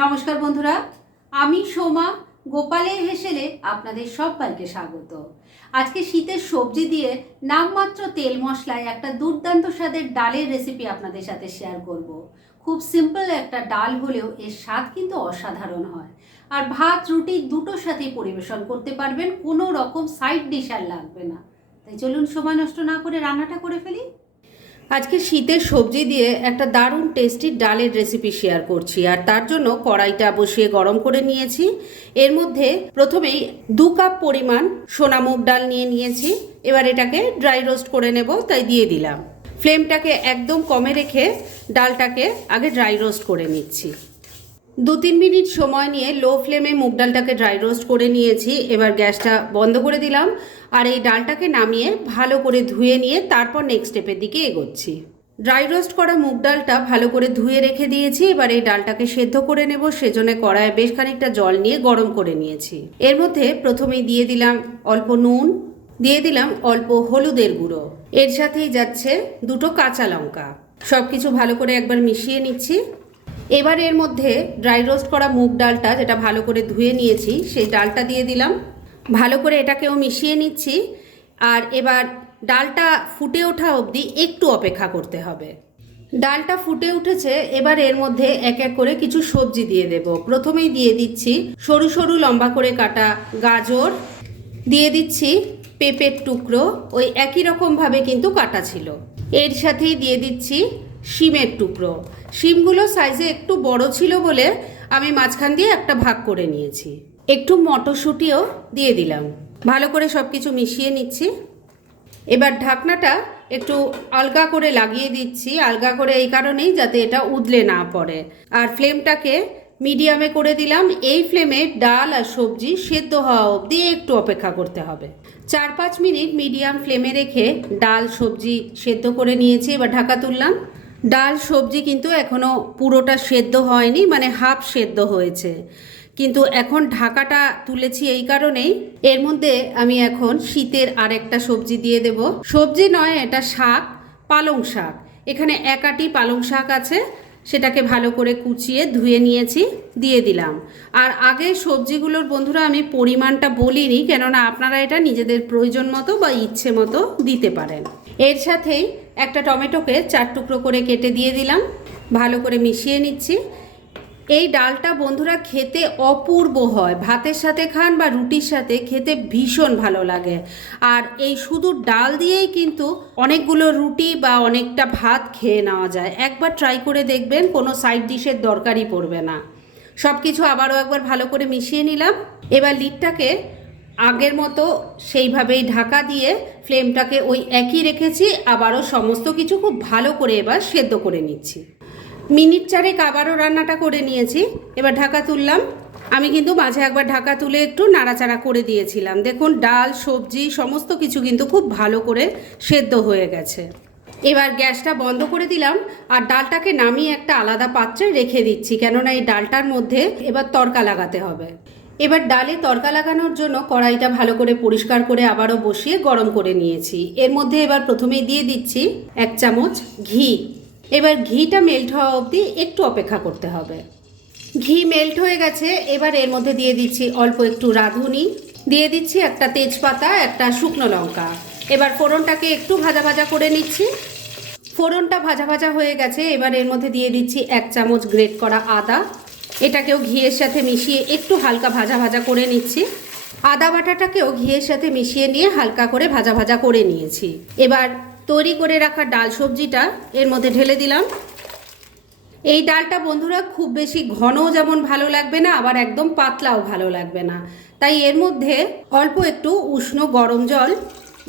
নমস্কার বন্ধুরা, আমি সোমা গোপালের হেসেলে আপনাদের সবাইকে স্বাগত। আজকে শীতের সবজি দিয়ে নামমাত্র তেল মশলায় একটা দুর্দান্ত স্বাদের ডালের রেসিপি আপনাদের সাথে শেয়ার করব। খুব সিম্পল একটা ডাল হলেও এর স্বাদ কিন্তু অসাধারণ হয়। আর ভাত, রুটি দুটোর সাথেই পরিবেশন করতে পারবেন, কোনো রকম সাইড ডিশ আর লাগবে না। তাই চলুন সময় নষ্ট না করে রান্নাটা করে ফেলি। আজকে শীতের সবজি দিয়ে একটা দারুণ টেস্টি ডালের রেসিপি শেয়ার করছি। আর তার জন্য কড়াইটা বসিয়ে গরম করে নিয়েছি। এর মধ্যে প্রথমেই দু কাপ পরিমাণ সোনা মুগ ডাল নিয়ে নিয়েছি। এবার এটাকে ড্রাই রোস্ট করে নেব, তাই দিয়ে দিলাম। ফ্লেমটাকে একদম কমে রেখে ডালটাকে আগে ড্রাই রোস্ট করে নিচ্ছি। দু তিন মিনিট সময় নিয়ে লো ফ্লেমে মুগ ডালটাকে ড্রাই রোস্ট করে নিয়েছি। এবার গ্যাসটা বন্ধ করে দিলাম। আর এই ডালটাকে নামিয়ে ভালো করে ধুয়ে নিয়ে তারপর নেক্সট স্টেপের দিকে এগোচ্ছি। ড্রাই রোস্ট করা মুগ ডালটা ভালো করে ধুয়ে রেখে দিয়েছি। এবার এই ডালটাকে সেদ্ধ করে নেব। সেজন্য কড়ায় বেশ খানিকটা জল নিয়ে গরম করে নিয়েছি। এর মধ্যে প্রথমেই দিয়ে দিলাম অল্প নুন, দিয়ে দিলাম অল্প হলুদের গুঁড়ো। এর সাথেই যাচ্ছে দুটো কাঁচা লঙ্কা। সব কিছু ভালো করে একবার মিশিয়ে নিচ্ছি। এবার এর মধ্যে ড্রাই রোস্ট করা মুগ ডালটা যেটা ভালো করে ধুয়ে নিয়েছি, সেই ডালটা দিয়ে দিলাম। ভালো করে এটাকেও মিশিয়ে নিচ্ছি, আর এবার ডালটা ফুটে ওঠা অবধি একটু অপেক্ষা করতে হবে। ডালটা ফুটে উঠেছে, এবার এর মধ্যে এক এক করে কিছু সবজি দিয়ে দেব। প্রথমেই দিয়ে দিচ্ছি সরু সরু লম্বা করে কাটা গাজর, দিয়ে দিচ্ছি পেঁপের টুকরো, ওই একই রকমভাবে কিন্তু কাটা ছিল। এর সাথেই দিয়ে দিচ্ছি শিমের টুকরো। শিমগুলো সাইজে একটু বড় ছিল বলে আমি মাঝখান দিয়ে একটা ভাগ করে নিয়েছি। একটু মটরশুঁটিও দিয়ে দিলাম। ভালো করে সব কিছু মিশিয়ে নিচ্ছি। এবার ঢাকনাটা একটু আলগা করে লাগিয়ে দিচ্ছি। আলগা করে এই কারণেই যাতে এটা উদলে না পড়ে। আর ফ্লেমটাকে মিডিয়ামে করে দিলাম। এই ফ্লেমে ডাল আর সবজি সেদ্ধ হওয়া অবধি একটু অপেক্ষা করতে হবে। চার পাঁচ মিনিট মিডিয়াম ফ্লেমে রেখে ডাল, সবজি সেদ্ধ করে নিয়েছি। এবার ঢাকা তুললাম। ডাল, সবজি কিন্তু এখনও পুরোটা সেদ্ধ হয়নি মানে হাফ সেদ্ধ হয়েছে। কিন্তু এখন ঢাকাটা তুলেছি এই কারণেই। এর মধ্যে আমি এখন শীতের আরেকটা সবজি দিয়ে দেব। সবজি নয়, এটা শাক, পালং শাক। এখানে একাটি পালং শাক আছে, সেটাকে ভালো করে কুচিয়ে ধুয়ে নিয়েছি, দিয়ে দিলাম। আর আগে সবজিগুলোর বন্ধুরা আমি পরিমাণটা বলিনি, কেননা আপনারা এটা নিজেদের প্রয়োজন মতো বা ইচ্ছে মতো দিতে পারেন। এর সাথেই একটা টমেটোকে চার টুকরো করে কেটে দিয়ে দিলাম। ভালো করে মিশিয়ে নিচ্ছি। এই ডালটা বন্ধুরা খেতে অপূর্ব হয়। ভাতের সাথে খান বা রুটির সাথে খেতে ভীষণ ভালো লাগে। আর এই শুধু ডাল দিয়েই কিন্তু অনেকগুলো রুটি বা অনেকটা ভাত খেয়ে নেওয়া যায়। একবার ট্রাই করে দেখবেন, কোনো সাইড ডিশের দরকারই পড়বে না। সব কিছু আবারও একবার ভালো করে মিশিয়ে নিলাম। এবার লিডটাকে আগের মতো সেইভাবেই ঢাকা দিয়ে ফ্লেমটাকে ওই একই রেখেছি, আবারও সমস্ত কিছু খুব ভালো করে এবার সেদ্ধ করে নিচ্ছি। মিনিট চারেক আবারও রান্নাটা করে নিয়েছি, এবার ঢাকা তুললাম। আমি কিন্তু মাঝে একবার ঢাকা তুলে একটু নাড়াচাড়া করে দিয়েছিলাম। দেখুন, ডাল, সবজি, সমস্ত কিছু কিন্তু খুব ভালো করে সেদ্ধ হয়ে গেছে। এবার গ্যাসটা বন্ধ করে দিলাম আর ডালটাকে নামিয়ে একটা আলাদা পাত্রে রেখে দিচ্ছি, কেননা এই ডালটার মধ্যে এবার তরকা লাগাতে হবে। এবার ডালে তরকা লাগানোর জন্য কড়াইটা ভালো করে পরিষ্কার করে আবারও বসিয়ে গরম করে নিয়েছি। এর মধ্যে এবার প্রথমেই দিয়ে দিচ্ছি এক চামচ ঘি। এবার ঘিটা মেল্ট হওয়া অবধি একটু অপেক্ষা করতে হবে। ঘি মেল্ট হয়ে গেছে, এবার এর মধ্যে দিয়ে দিচ্ছি অল্প একটু রাঁধুনি। দিয়ে দিচ্ছি একটা তেজপাতা, একটা শুকনো লঙ্কা। এবার ফোড়নটাকে একটু ভাজা ভাজা করে নিচ্ছি। ফোড়নটা ভাজা ভাজা হয়ে গেছে, এবার এর মধ্যে দিয়ে দিচ্ছি এক চামচ গ্রেট করা আদা। এটাকেও ঘিয়ের সাথে মিশিয়ে একটু হালকা ভাজা ভাজা করে নিচ্ছি। আদা বাটাটাকেও ঘিয়ের সাথে মিশিয়ে নিয়ে হালকা করে ভাজা ভাজা করে নিয়েছি। এবার তৈরি করে রাখা ডাল সবজিটা এর মধ্যে ঢেলে দিলাম। এই ডালটা বন্ধুরা খুব বেশি ঘনও যেমন ভালো লাগবে না, আবার একদম পাতলাও ভালো লাগবে না। তাই এর মধ্যে অল্প একটু উষ্ণ গরম জল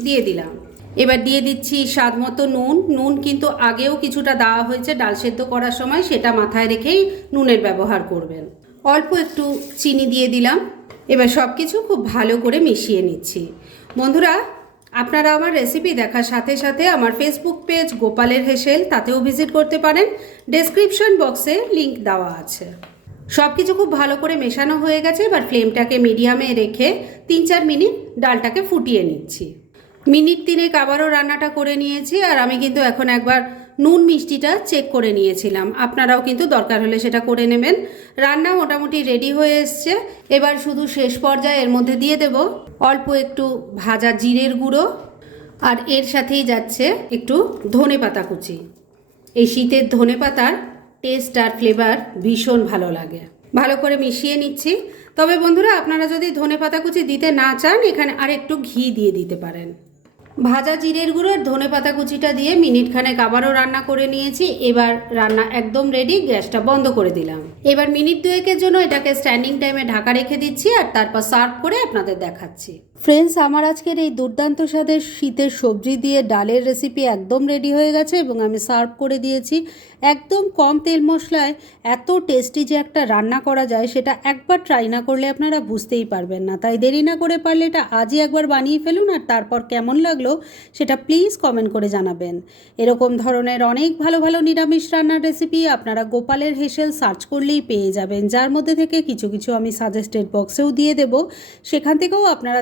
দিয়ে দিলাম। এবার দিয়ে দিচ্ছি স্বাদ মতো নুন। নুন কিন্তু আগেও কিছুটা দেওয়া হয়েছে ডাল সেদ্ধ করার সময়, সেটা মাথায় রেখেই নুনের ব্যবহার করবেন। অল্প একটু চিনি দিয়ে দিলাম। এবার সব কিছু খুব ভালো করে মিশিয়ে নিচ্ছি। বন্ধুরা, আপনারা আমার রেসিপি দেখার সাথে সাথে আমার ফেসবুক পেজ গোপালের হেসেল, তাতেও ভিজিট করতে পারেন। ডেসক্রিপশন বক্সে লিংক দেওয়া আছে। সব কিছু খুব ভালো করে মেশানো হয়ে গেছে। এবার ফ্লেমটাকে মিডিয়ামে রেখে তিন চার মিনিট ডালটাকে ফুটিয়ে নিচ্ছি। মিনিট তিনেক আবারও রান্নাটা করে নিয়েছি আর আমি কিন্তু এখন একবার নুন মিষ্টিটা চেক করে নিয়েছিলাম। আপনারাও কিন্তু দরকার হলে সেটা করে নেবেন। রান্না মোটামুটি রেডি হয়ে এসছে। এবার শুধু শেষ পর্যায়ে এর মধ্যে দিয়ে দেব অল্প একটু ভাজা জিরের গুঁড়ো আর এর সাথেই যাচ্ছে একটু ধনে পাতা কুচি। এই শীতের ধনে পাতার টেস্ট আর ফ্লেভার ভীষণ ভালো লাগে। ভালো করে মিশিয়ে নিচ্ছি। তবে বন্ধুরা, আপনারা যদি ধনে পাতা কুচি দিতে না চান, এখানে আর একটু ঘি দিয়ে দিতে পারেন। ভাজা জিরের গুঁড়ো আর ধনে পাতা কুচিটা দিয়ে মিনিট খানেক আবারও রান্না করে নিয়েছি। এবার রান্না একদম রেডি গ্যাসটা বন্ধ করে দিলাম। এবার মিনিট দুয়েকের জন্য এটাকে স্ট্যান্ডিং টাইমে ঢাকা রেখে দিচ্ছি আর তারপর সার্ভ করে আপনাদের দেখাচ্ছি। ফ্রেন্ডস আমার আজকের এই দুর্দান্ত স্বাদের শীতের সবজি দিয়ে ডালের রেসিপি একদম রেডি হয়ে গেছে এবং আমি সার্ভ করে দিয়েছি। একদম কম তেল মশলায় এত টেস্টি যে একটা রান্না করা যায় সেটা একবার ট্রাই না করলে আপনারা বুঝতেই পারবেন না। তাই দেরি না করে পারলে এটা আজই একবার বানিয়ে ফেলুন আর তারপর কেমন লাগল সেটা প্লিজ কমেন্ট করে জানাবেন। এরকম ধরনের অনেক ভালো ভালো নিরামিষ রান্নার রেসিপি আপনারা গোপালের হেসেল সার্চ করলেই পেয়ে যাবেন। যার মধ্যে থেকে কিছু কিছু আমি সাজেস্টেড বক্সেও দিয়ে দেব। সেখান থেকেও আপনারা